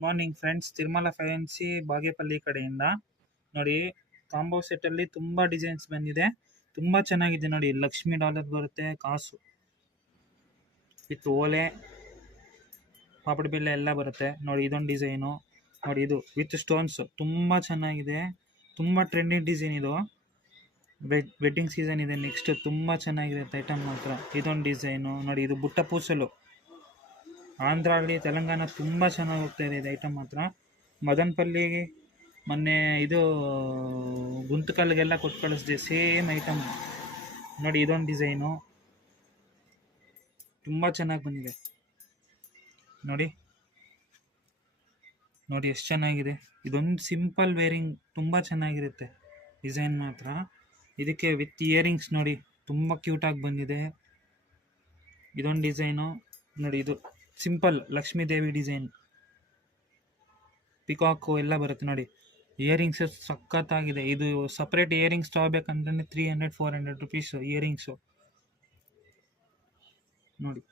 Morning friends, Tirumala fancy Bagepalli ಕಡೆಯಿಂದ ನೋಡಿ. Combo set ಅಲ್ಲಿ ತುಂಬಾ ಡಿಸೈನ್ಸ್ ಬಂದಿದೆ, ತುಂಬಾ ಚೆನ್ನಾಗಿದೆ ನೋಡಿ. ಲಕ್ಷ್ಮಿ ಡಾಲರ್ ಬರುತ್ತೆ, ಕಾಸು ವಿತ್ ಓಲೆ ಪಾಪಡಿ ಬಿಲ್ಲೆ ಎಲ್ಲ ಬರುತ್ತೆ ನೋಡಿ. ಇದೊಂದು ಡಿಸೈನು ನೋಡಿ, ಇದು ವಿತ್ ಸ್ಟೋನ್ಸ್ ತುಂಬಾ ಚೆನ್ನಾಗಿದೆ, ತುಂಬಾ ಟ್ರೆಂಡಿಂಗ್ ಡಿಸೈನ್ ಇದು. ವೆಡ್ಡಿಂಗ್ ಸೀಸನ್ ಇದೆ ನೆಕ್ಸ್ಟ್, ತುಂಬಾ ಚೆನ್ನಾಗಿರುತ್ತೆ ಐಟಮ್ ಮಾತ್ರ. ಇದೊಂದು ಡಿಸೈನು ನೋಡಿ, ಇದು ಬುಟ್ಟ ಪೂಸಲು ಆಂಧ್ರ ಆಗಲಿ ತೆಲಂಗಾಣ ತುಂಬ ಚೆನ್ನಾಗಿ ಹೋಗ್ತಾ ಇದೆ ಇದು ಐಟಮ್ ಮಾತ್ರ. ಮದನಪಲ್ಲಿ ಮೊನ್ನೆ ಇದು ಗುಂತಕಲ್ಗೆಲ್ಲ ಕೊಟ್ಟು ಕಳಿಸಿದೆ, ಸೇಮ್ ಐಟಮ್ ನೋಡಿ. ಇದೊಂದು ಡಿಸೈನು ತುಂಬ ಚೆನ್ನಾಗಿ ಬಂದಿದೆ ನೋಡಿ. ನೋಡಿ ಎಷ್ಟು ಚೆನ್ನಾಗಿದೆ. ಇದೊಂದು ಸಿಂಪಲ್ ವೇರಿಂಗ್ ತುಂಬ ಚೆನ್ನಾಗಿರುತ್ತೆ ಡಿಸೈನ್ ಮಾತ್ರ. ಇದಕ್ಕೆ ವಿತ್ ಇಯರಿಂಗ್ಸ್ ನೋಡಿ, ತುಂಬ ಕ್ಯೂಟಾಗಿ ಬಂದಿದೆ. ಇದೊಂದು ಡಿಸೈನು ನೋಡಿ, ಇದು simple Lakshmi Devi design, peacock ಎಲ್ಲ ಬರುತ್ತೆ ನೋಡಿ. ಇಯರಿಂಗ್ಸ್ ಸಖತ್ತಾಗಿದೆ. ಇದು ಸಪ್ರೇಟ್ ಇಯರಿಂಗ್ಸ್ ತಗೋಬೇಕಂದ್ರೆ 300-400 ರುಪೀಸ್ ಇಯರಿಂಗ್ಸು ನೋಡಿ.